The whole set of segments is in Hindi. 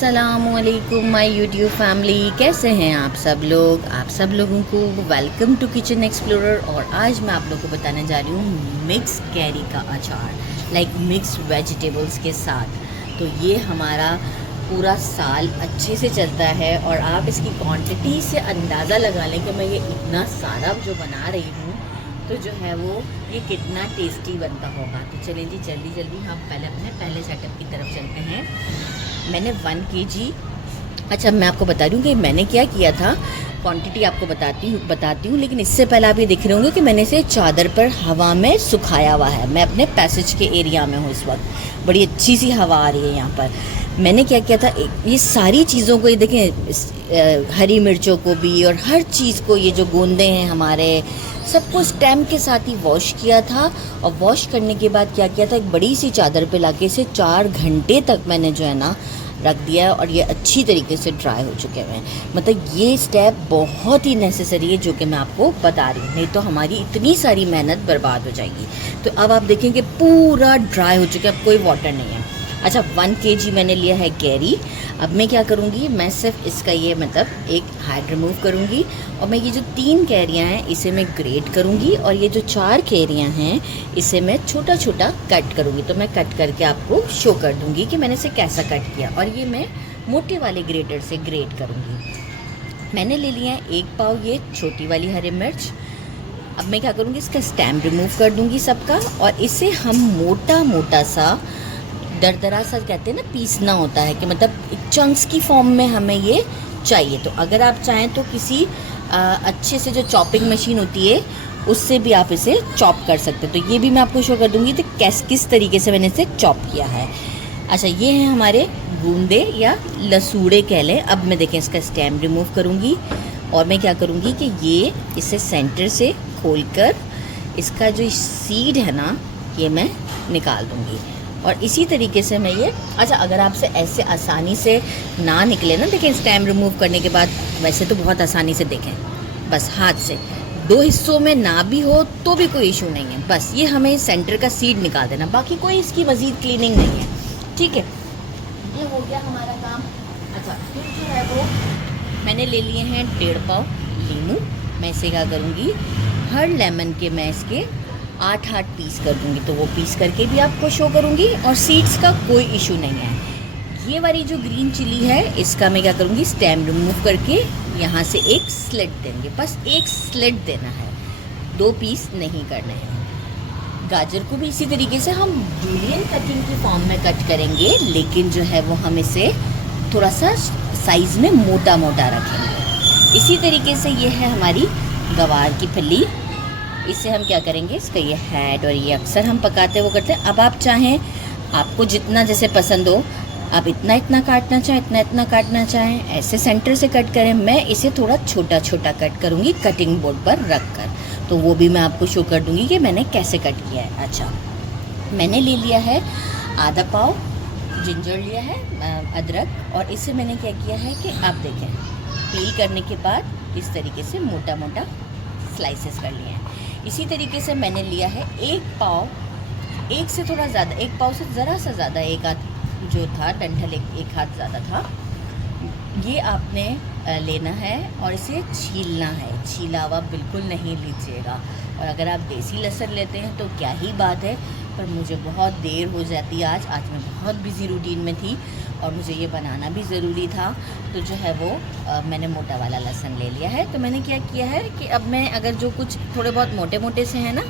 अस्सलामुअलैकुम माय यूट्यूब फैमिली, कैसे हैं आप सब लोग। आप सब लोगों को वेलकम टू किचन एक्सप्लोरर। और आज मैं आप लोगों को बताने जा रही हूँ मिक्स कैरी का अचार, लाइक मिक्स वेजिटेबल्स के साथ। तो ये हमारा पूरा साल अच्छे से चलता है और आप इसकी क्वांटिटी से अंदाज़ा लगा लें कि मैं ये इतना सारा जो बना रही हूँ तो जो है वो ये कितना टेस्टी बनता होगा। तो चलें जी, जल्दी जल्दी हम पहले सेटअप की तरफ चलते हैं। मैंने 1 kg, अच्छा मैं आपको बता रही हूँ कि मैंने क्या किया था, क्वांटिटी आपको बताती हूँ। लेकिन इससे पहले आप ये देख रहे होंगे कि मैंने इसे चादर पर हवा में सुखाया हुआ है। मैं अपने पैसेज के एरिया में हूँ इस वक्त, बड़ी अच्छी सी हवा आ रही है यहाँ पर। मैंने क्या किया था, ये सारी चीज़ों को, ये देखें, हरी मिर्चों को भी और हर चीज़ को, ये जो गोंदे हैं हमारे, सबको स्टेम के साथ ही वॉश किया था। और वॉश करने के बाद क्या किया था, एक बड़ी सी चादर पे लाके इसे 4 घंटे तक मैंने जो है ना रख दिया है और ये अच्छी तरीके से ड्राई हो चुके हैं। मतलब ये स्टेप बहुत ही नेसेसरी है जो कि मैं आपको बता रही हूँ, नहीं तो हमारी इतनी सारी मेहनत बर्बाद हो जाएगी। तो अब आप देखेंगे पूरा ड्राई हो चुका है, अब कोई वाटर नहीं है। अच्छा, 1 kg मैंने लिया है कैरी। अब मैं क्या करूँगी, मैं सिर्फ इसका ये मतलब एक हेड रिमूव करूँगी और मैं ये जो 3 कैरियाँ हैं इसे मैं ग्रेट करूँगी और ये जो 4 कैरियाँ हैं इसे मैं छोटा छोटा कट करूँगी। तो मैं कट करके आपको शो कर दूँगी कि मैंने इसे कैसा कट किया। और ये मैं मोटे वाले ग्रेटर से ग्रेट करूँगी। मैंने ले लिया है 1 पाव ये छोटी वाली हरी मिर्च। अब मैं क्या करूँगी, इसका स्टेम रिमूव कर दूँगी सबका और इसे हम मोटा मोटा सा, दरदरा सा कहते हैं ना, पीसना होता है कि मतलब एक चंक्स की फॉर्म में हमें ये चाहिए। तो अगर आप चाहें तो किसी अच्छे से जो चॉपिंग मशीन होती है उससे भी आप इसे चॉप कर सकते हैं। तो ये भी मैं आपको शो कर दूँगी तो किस तरीके से मैंने इसे चॉप किया है। अच्छा, ये हैं हमारे गूंदे या लसूड़े कह लें। अब मैं देखें इसका स्टेम रिमूव करूँगी और मैं क्या करूँगी कि ये इसे सेंटर से खोलकर इसका जो सीड है ना ये मैं निकाल दूँगी। और इसी तरीके से मैं ये, अच्छा अगर आपसे ऐसे आसानी से ना निकले ना, देखें स्टेम रिमूव करने के बाद वैसे तो बहुत आसानी से, देखें बस हाथ से 2 हिस्सों में ना भी हो तो भी कोई इशू नहीं है। बस ये हमें सेंटर का सीड निकाल देना, बाकी कोई इसकी मज़ीद क्लीनिंग नहीं है। ठीक है, ये हो गया हमारा काम। अच्छा, फिर जो है वो मैंने ले लिए हैं 1.5 पाव नींबू। मैं इसे क्या करूँगी, हर लेमन के मैं इसके 8 पीस कर दूँगी। तो वो पीस करके भी आपको शो करूँगी और सीड्स का कोई इशू नहीं है। ये वाली जो ग्रीन चिली है इसका मैं क्या करूँगी, स्टेम रिमूव करके यहाँ से एक स्लिट देंगे, बस एक स्लिट देना है, 2 पीस नहीं करने हैं। गाजर को भी इसी तरीके से हम जूलियन कटिंग की फॉर्म में कट करेंगे, लेकिन जो है वो हम इसे थोड़ा सा साइज़ में मोटा मोटा रखेंगे। इसी तरीके से ये है हमारी गवार की फली। इससे हम क्या करेंगे, इसका ये हेड और ये अक्सर हम पकाते वो करते हैं। अब आप चाहें, आपको जितना जैसे पसंद हो, आप इतना काटना चाहें, इतना काटना चाहें, ऐसे सेंटर से कट करें। मैं इसे थोड़ा छोटा छोटा कट करूँगी कटिंग बोर्ड पर रख कर, तो वो भी मैं आपको शो कर दूँगी कि मैंने कैसे कट किया है। अच्छा, मैंने ले लिया है आधा पाव जिंजर लिया है, अदरक, और इसे मैंने क्या किया है कि आप देखें पील करने के बाद इस तरीके से मोटा मोटा स्लाइसेस कर लिए हैं। इसी तरीके से मैंने लिया है 1 पाव, एक से थोड़ा ज़्यादा, 1 पाव से ज़रा सा ज़्यादा, एक हाथ जो था डंठल, एक हाथ ज़्यादा था, ये आपने लेना है और इसे छीलना है। छीला हुआ बिल्कुल नहीं लीजिएगा। और अगर आप देसी लहसुन लेते हैं तो क्या ही बात है, पर मुझे बहुत देर हो जाती है आज मैं बहुत बिज़ी रूटीन में थी और मुझे ये बनाना भी ज़रूरी था। तो जो है वो मैंने मोटा वाला लहसुन ले लिया है। तो मैंने क्या किया है कि अब मैं अगर जो कुछ थोड़े बहुत मोटे मोटे से हैं ना,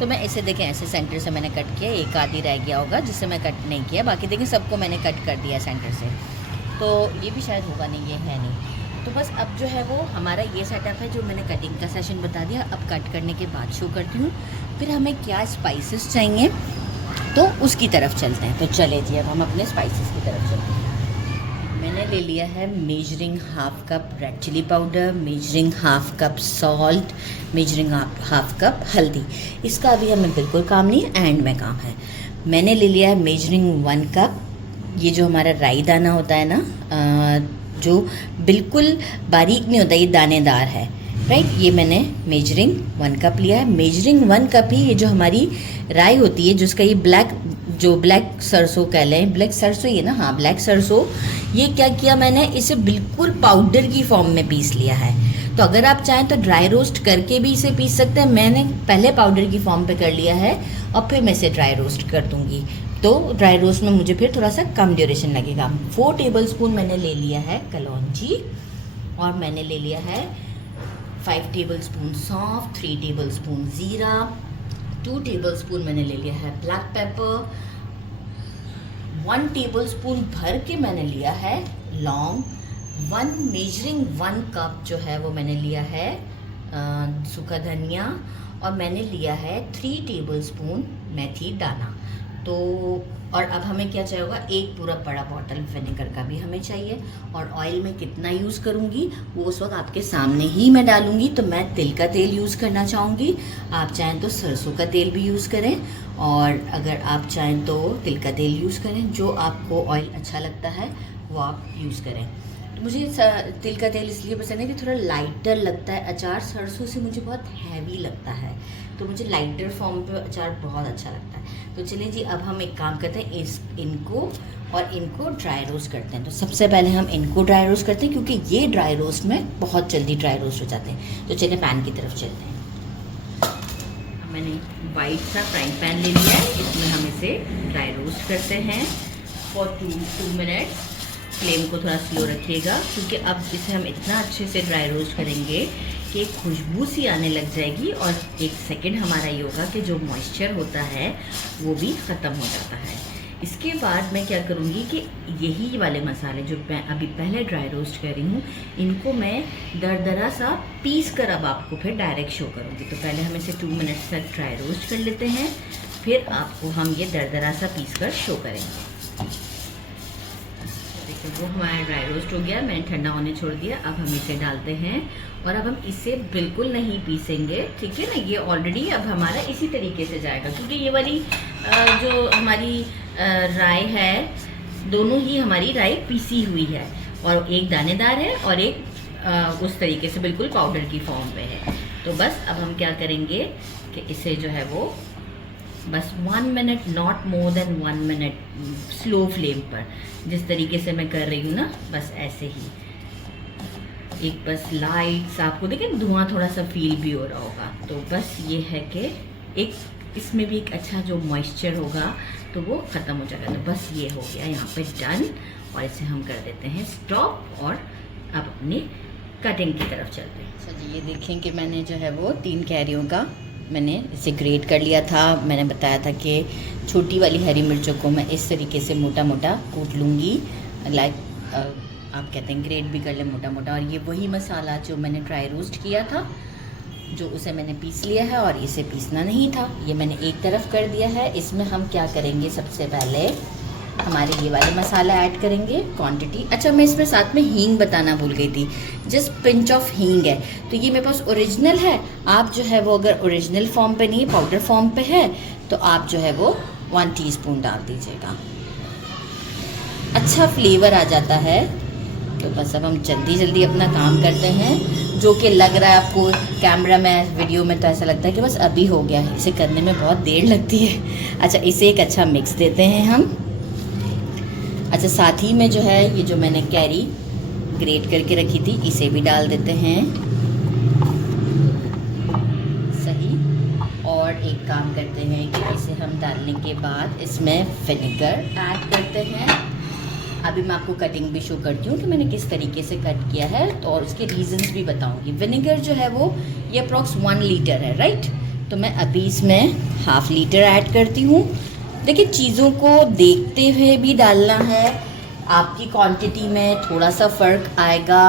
तो मैं इसे देखें ऐसे सेंटर से मैंने कट किया, एक आधी रह गया होगा जिससे मैं कट नहीं किया, बाकी देखें सबको मैंने कट कर दिया सेंटर से। तो ये भी शायद होगा नहीं, ये है नहीं। तो बस अब जो है वो हमारा ये सेटअप है जो मैंने कटिंग का सेशन बता दिया। अब कट करने के बाद शो करती हूँ फिर हमें क्या स्पाइसेस चाहिए, तो उसकी तरफ चलते हैं। तो चले जी, अब हम अपने स्पाइसेस की तरफ चलते हैं। मैंने ले लिया है measuring 1/2 cup red chili powder, measuring 1/2 cup salt, measuring 1/2 cup हल्दी। इसका अभी हमें बिल्कुल काम नहीं है, एंड में काम है। मैंने ले लिया है मेजरिंग 1 कप, ये जो हमारा राई दाना होता है ना, जो बिल्कुल बारीक नहीं होता, ये दानेदार है, राइट। ये मैंने मेजरिंग 1 कप लिया है। मेजरिंग 1 कप ही ये जो हमारी राई होती है, जो उसका ये ब्लैक जो ब्लैक सरसों कह लें, ब्लैक सरसों ही है ना, हाँ ब्लैक सरसों, ये क्या किया मैंने, इसे बिल्कुल पाउडर की फॉर्म में पीस लिया है। तो अगर आप चाहें तो ड्राई रोस्ट करके भी इसे पीस सकते हैं, मैंने पहले पाउडर की फॉर्म पे कर लिया है और फिर मैं इसे ड्राई रोस्ट कर दूँगी। तो ड्राई रोस्ट में मुझे फिर थोड़ा सा कम ड्यूरेशन लगेगा। 4 टेबलस्पून मैंने ले लिया है कलौंजी, और मैंने ले लिया है 5 टेबलस्पून सौंफ, 3 टेबलस्पून ज़ीरा, 2 टेबलस्पून मैंने ले लिया है ब्लैक पेपर, 1 टेबलस्पून भर के मैंने लिया है लौंग, 1 कप जो है वो मैंने लिया है सूखा धनिया, और मैंने लिया है 3 टेबलस्पून मेथी दाना। तो और अब हमें क्या चाहिए होगा, एक पूरा बड़ा बॉटल विनेगर का भी हमें चाहिए। और ऑयल में कितना यूज़ करूँगी वो उस वक्त आपके सामने ही मैं डालूँगी। तो मैं तिल का तेल यूज़ करना चाहूँगी, आप चाहें तो सरसों का तेल भी यूज़ करें, और अगर आप चाहें तो तिल का तेल यूज़ करें। जो आपको ऑयल अच्छा लगता है वो आप यूज़ करें। तो मुझे तिल का तेल इसलिए पसंद है कि थोड़ा लाइटर लगता है अचार, सरसों से मुझे बहुत हैवी लगता है, तो मुझे लाइटर फॉर्म पे अचार बहुत अच्छा लगता है। तो चलिए जी, अब हम एक काम करते हैं, इनको ड्राई रोस्ट करते हैं। तो सबसे पहले हम इनको ड्राई रोस्ट करते हैं, क्योंकि ये ड्राई रोस्ट में बहुत जल्दी ड्राई रोस्ट हो जाते हैं। तो चलिए पैन की तरफ चलते हैं। मैंने वाइट सा फ्राइंग पैन ले लिया है, इसमें हम इसे ड्राई रोस्ट करते हैं फॉर 2 मिनट्स। फ्लेम को थोड़ा स्लो रखिएगा, क्योंकि अब इसे हम इतना अच्छे से ड्राई रोस्ट करेंगे कि खुशबू सी आने लग जाएगी, और 1 सेकेंड हमारा ये होगा कि जो मॉइस्चर होता है वो भी ख़त्म हो जाता है। इसके बाद मैं क्या करूँगी कि यही वाले मसाले जो मैं अभी पहले ड्राई रोस्ट कर रही हूँ, इनको मैं दरदरा सा पीस कर अब आपको फिर डायरेक्ट शो करूँगी। तो पहले हम इसे 2 मिनट्स तक ड्राई रोस्ट कर लेते हैं, फिर आपको हम ये दरदरा सा पीस कर शो करेंगे। देखिए वो हमारा ड्राई रोस्ट हो गया, मैंने ठंडा होने छोड़ दिया। अब हम इसे डालते हैं, और अब हम इसे बिल्कुल नहीं पीसेंगे, ठीक है ना। ये ऑलरेडी अब हमारा इसी तरीके से जाएगा, क्योंकि ये वाली जो हमारी राई है, दोनों ही हमारी राई पीसी हुई है, और एक दानेदार है और एक उस तरीके से बिल्कुल पाउडर की फॉर्म पे है। तो बस अब हम क्या करेंगे कि इसे जो है वो बस 1 minute, not more than 1 minute, slow flame पर, जिस तरीके से मैं कर रही हूँ ना, बस ऐसे ही एक बस लाइट सा, आपको देखिए धुआं थोड़ा सा फील भी हो रहा होगा। तो बस ये है कि एक इसमें भी एक अच्छा जो मॉइस्चर होगा तो वो ख़त्म हो जाएगा। तो बस ये हो गया यहाँ पे डन, और इसे हम कर देते हैं स्टॉप, और अब अपनी कटिंग की तरफ चलते हैं। अच्छा जी, ये देखें कि मैंने जो है वो 3 कैरियों का मैंने इसे ग्रेट कर लिया था। मैंने बताया था कि छोटी वाली हरी मिर्चों को मैं इस तरीके से मोटा मोटा कूट लूँगी, लाइक आप कहते हैं ग्रेट भी कर ले मोटा मोटा। और ये वही मसाला जो मैंने ड्राई रोस्ट किया था, जो उसे मैंने पीस लिया है, और इसे पीसना नहीं था, ये मैंने एक तरफ कर दिया है। इसमें हम क्या करेंगे, सबसे पहले हमारे ये वाले मसाला ऐड करेंगे क्वांटिटी। अच्छा, मैं इसमें साथ में हींग बताना भूल गई थी, जस्ट पिंच ऑफ हींग है। तो ये मेरे पास ओरिजिनल है, आप जो है वो अगर ओरिजिनल फॉर्म पे नहीं, पाउडर फॉर्म पे है, तो आप जो है वो 1 टीस्पून डाल दीजिएगा, अच्छा फ्लेवर आ जाता है। तो बस अब हम जल्दी जल्दी अपना काम करते हैं, जो कि लग रहा है आपको कैमरा में, वीडियो में तो ऐसा लगता है कि बस अभी हो गया है, इसे करने में बहुत देर लगती है। अच्छा, इसे एक अच्छा मिक्स देते हैं हम। अच्छा, साथ ही में जो है ये जो मैंने कैरी ग्रेट करके रखी थी, इसे भी डाल देते हैं, सही। और एक काम करते हैं कि इसे हम डालने के बाद इसमें विनेगर ऐड करते हैं। अभी मैं आपको कटिंग भी शो करती हूँ कि मैंने किस तरीके से कट किया है, तो और उसके रीजंस भी बताऊँगी। विनेगर जो है वो ये अप्रॉक्स 1 लीटर है, राइट। तो मैं अभी इसमें ½ लीटर ऐड करती हूँ। देखिए, चीज़ों को देखते हुए भी डालना है, आपकी क्वांटिटी में थोड़ा सा फ़र्क आएगा,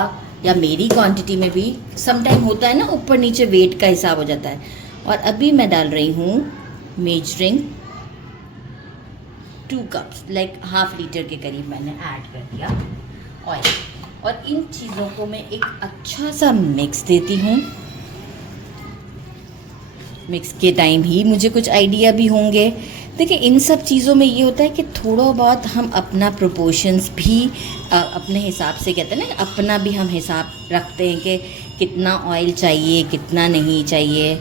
या मेरी क्वांटिटी में भी समटाइम होता है ना, ऊपर नीचे वेट का हिसाब हो जाता है। और अभी मैं डाल रही हूँ मेजरिंग 2 कप्स, लाइक ½ लीटर के करीब मैंने ऐड कर दिया ऑयल। और इन चीज़ों को मैं एक अच्छा सा मिक्स देती हूँ। मिक्स के टाइम ही मुझे कुछ आइडिया भी होंगे। देखिए, इन सब चीज़ों में ये होता है कि थोड़ा बहुत हम अपना प्रोपोर्शंस भी अपने हिसाब से, कहते हैं ना, अपना भी हम हिसाब रखते हैं कि कितना ऑयल चाहिए, कितना नहीं चाहिए।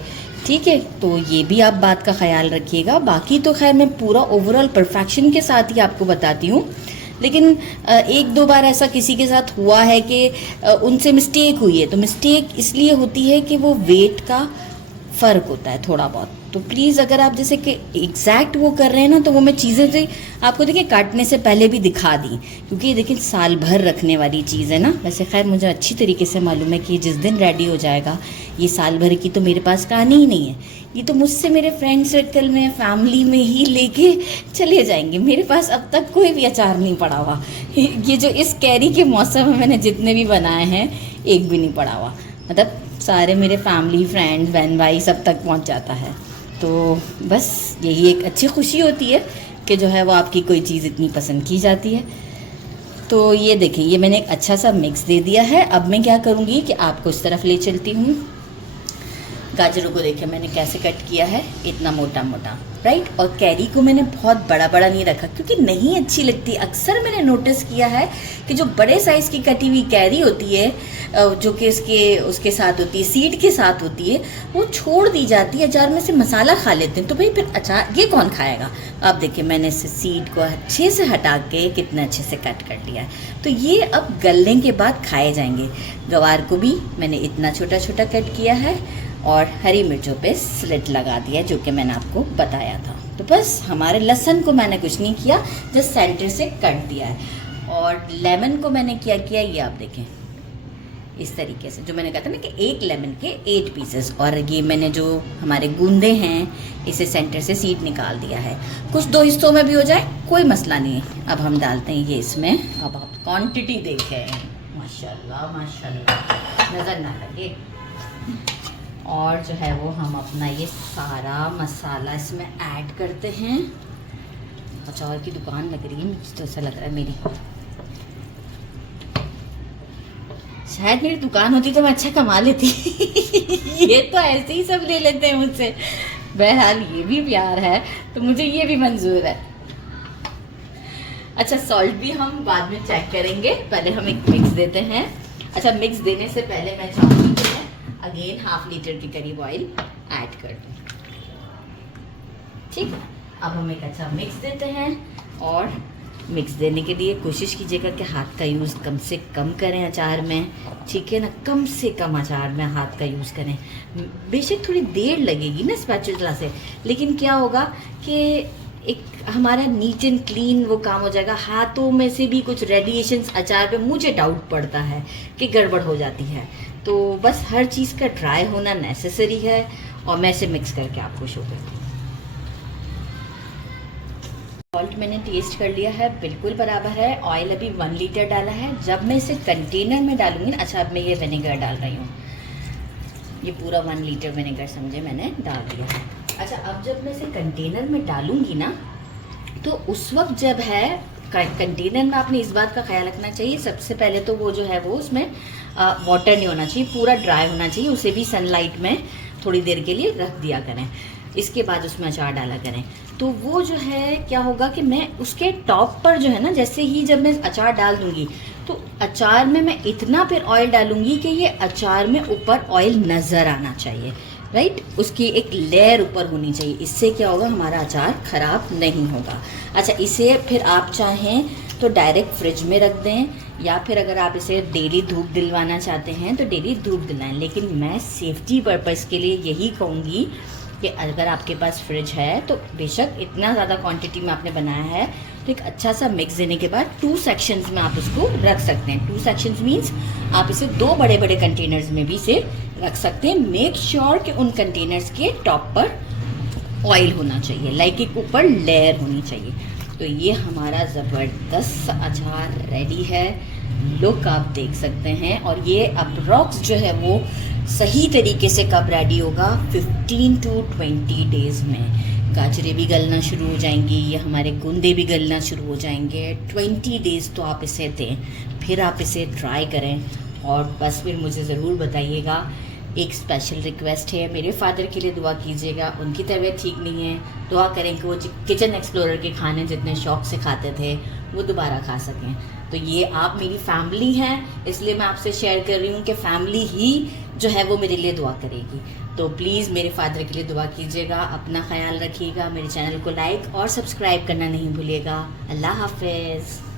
ठीक है, तो ये भी आप बात का ख्याल रखिएगा। बाकी तो खैर मैं पूरा ओवरऑल परफेक्शन के साथ ही आपको बताती हूँ, लेकिन एक दो बार ऐसा किसी के साथ हुआ है कि उनसे मिस्टेक हुई है। तो मिस्टेक इसलिए होती है कि वो वेट का फ़र्क होता है थोड़ा बहुत। तो प्लीज़ अगर आप जैसे कि एग्जैक्ट वो कर रहे हैं ना, तो वो मैं चीज़ें तो आपको देखिए काटने से पहले भी दिखा दी, क्योंकि ये देखिए साल भर रखने वाली चीज़ है ना। वैसे खैर मुझे अच्छी तरीके से मालूम है कि जिस दिन रेडी हो जाएगा ये साल भर की तो मेरे पास कहानी ही नहीं है। ये तो मुझसे मेरे फ्रेंड सर्कल में, फैमिली में ही लेके चले जाएंगे। मेरे पास अब तक कोई भी अचार नहीं पड़ा हुआ। ये जो इस कैरी के मौसम में मैंने जितने भी बनाए हैं, एक भी नहीं पड़ा हुआ। मतलब सारे मेरे फैमिली, फ्रेंड, बहन भाई सब तक पहुंच जाता है। तो बस यही एक अच्छी खुशी होती है कि जो है वो आपकी कोई चीज़ इतनी पसंद की जाती है। तो ये देखें, ये मैंने एक अच्छा सा मिक्स दे दिया है। अब मैं क्या करूँगी कि आपको इस तरफ ले चलती हूँ। गाजरों को देखिए मैंने कैसे कट किया है, इतना मोटा मोटा, राइट। और कैरी को मैंने बहुत बड़ा बड़ा नहीं रखा क्योंकि नहीं अच्छी लगती। अक्सर मैंने नोटिस किया है कि जो बड़े साइज़ की कटी हुई कैरी होती है, जो कि उसके साथ होती है, सीड के साथ होती है, वो छोड़ दी जाती है। अचार में से मसाला खा लेते हैं, तो भाई फिर अचार ये कौन खाएगा। अब देखिए मैंने इसे सीड को अच्छे से हटा के कितना अच्छे से कट कर लिया है। तो ये अब गलने के बाद खाए जाएंगे। गवार को भी मैंने इतना छोटा छोटा कट किया है और हरी मिर्चों पे स्लिट लगा दिया, जो कि मैंने आपको बताया था। तो बस हमारे लहसुन को मैंने कुछ नहीं किया, जस्ट सेंटर से कट दिया है। और लेमन को मैंने क्या किया, ये आप देखें इस तरीके से, जो मैंने कहा था ना कि एक लेमन के 8 पीसेस। और ये मैंने जो हमारे गूंदे हैं, इसे सेंटर से सीड निकाल दिया है। कुछ 2 हिस्सों में भी हो जाए कोई मसला नहीं है। अब हम डालते हैं ये इसमें। अब आप क्वांटिटी देखें, माशाल्लाह माशाल्लाह, नज़र ना लगे। और जो है वो हम अपना ये सारा मसाला इसमें ऐड करते हैं। अचार की दुकान लग रही है मुझे तो, ऐसा लग रहा है मेरी। शायद मेरी दुकान होती तो मैं अच्छा कमा लेती। ये तो ऐसे ही सब ले लेते हैं मुझसे। बहरहाल ये भी प्यार है तो मुझे ये भी मंजूर है। अच्छा, सॉल्ट भी हम बाद में चेक करेंगे, पहले हम एक मिक्स देते हैं। अच्छा, मिक्स देने से पहले मैं चाहूँगी कि मैं अगेन 1/2 लीटर के करीब ऑयल ऐड कर दूँ। ठीक, अब हम एक अच्छा मिक्स देते हैं। और मिक्स देने के लिए कोशिश कीजिएगा कि हाथ का यूज़ कम से कम करें अचार में, ठीक है ना। कम से कम अचार में हाथ का यूज़ करें। बेशक थोड़ी देर लगेगी ना स्पैचुला से, लेकिन क्या होगा कि एक हमारा नीट एंड क्लीन वो काम हो जाएगा। हाथों में से भी कुछ रेडिएशंस अचार पे मुझे डाउट पड़ता है कि गड़बड़ हो जाती है। तो बस हर चीज़ का ड्राई होना नेसेसरी है। और मैं इसे मिक्स करके आपको शो करती हूँ। सॉल्ट मैंने टेस्ट कर लिया है, बिल्कुल बराबर है। ऑयल अभी 1 लीटर डाला है। जब मैं इसे कंटेनर में डालूंगी ना, अच्छा अब मैं ये विनेगर डाल रही हूँ, ये पूरा 1 लीटर विनेगर समझे मैंने डाल दिया है। अच्छा, अब जब मैं इसे कंटेनर में डालूंगी ना, तो उस वक्त जब है कंटेनर में आपने इस बात का ख्याल रखना चाहिए, सबसे पहले तो वो जो है वो उसमें वाटर नहीं होना चाहिए, पूरा ड्राई होना चाहिए। उसे भी सनलाइट में थोड़ी देर के लिए रख दिया करें। इसके बाद उसमें अचार डाला करें। तो वो जो है क्या होगा कि मैं उसके टॉप पर जो है ना, जैसे ही जब मैं अचार डाल दूंगी तो अचार में मैं इतना फिर ऑयल डालूंगी कि ये अचार में ऊपर ऑयल नज़र आना चाहिए, राइट। उसकी एक लेयर ऊपर होनी चाहिए। इससे क्या होगा, हमारा अचार ख़राब नहीं होगा। अच्छा, इसे फिर आप चाहें तो डायरेक्ट फ्रिज में रख दें, या फिर अगर आप इसे डेली धूप दिलवाना चाहते हैं तो डेली धूप दिलाएं। लेकिन मैं सेफ्टी पर्पज़ के लिए यही कहूँगी कि अगर आपके पास फ्रिज है तो बेशक इतना ज़्यादा क्वांटिटी में आपने बनाया है तो एक अच्छा सा मिक्स देने के बाद 2 सेक्शंस में आप उसको रख सकते हैं। 2 सेक्शंस मीन्स आप इसे 2 बड़े बड़े कंटेनर्स में भी इसे रख सकते हैं। मेक श्योर कि उन कंटेनर्स के टॉप पर ऑयल होना चाहिए, लाइक एक ऊपर लेयर होनी चाहिए। तो ये हमारा ज़बरदस्त अचार रेडी है। लुक आप देख सकते हैं। और ये अप्रॉक्स जो है वो सही तरीके से कब रेडी होगा, 15 to 20 डेज़ में। गाजरें भी गलना शुरू हो जाएंगी, ये हमारे गूंदे भी गलना शुरू हो जाएंगे। 20 डेज़ तो आप इसे दें, फिर आप इसे ट्राई करें। और बस फिर मुझे ज़रूर बताइएगा। एक स्पेशल रिक्वेस्ट है, मेरे फादर के लिए दुआ कीजिएगा। उनकी तबीयत ठीक नहीं है, दुआ करें कि वो किचन एक्सप्लोरर के खाने जितने शौक़ से खाते थे वो दोबारा खा सकें। तो ये आप मेरी फैमिली हैं, इसलिए मैं आपसे शेयर कर रही हूँ कि फैमिली ही जो है वो मेरे लिए दुआ करेगी। तो प्लीज़ मेरे फादर के लिए दुआ कीजिएगा, अपना ख्याल रखिएगा, मेरे चैनल को लाइक और सब्सक्राइब करना नहीं भूलिएगा। अल्लाह हाफिज़।